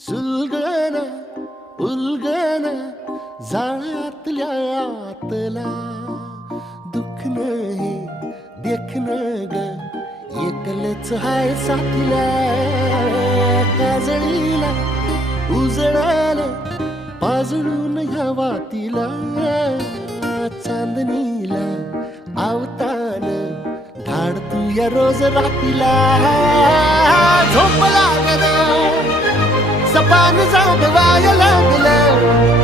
सुलगन उलगन जाळ्यातल्या आतला दुःख नाही देखन ग एकलच हाय साथीला काजळीला उजळाल पाजळून ह्या वातीला चांदणीला आवतान धाड तू या रोज रातीला झोप लागलं सपान जागवाय लागलं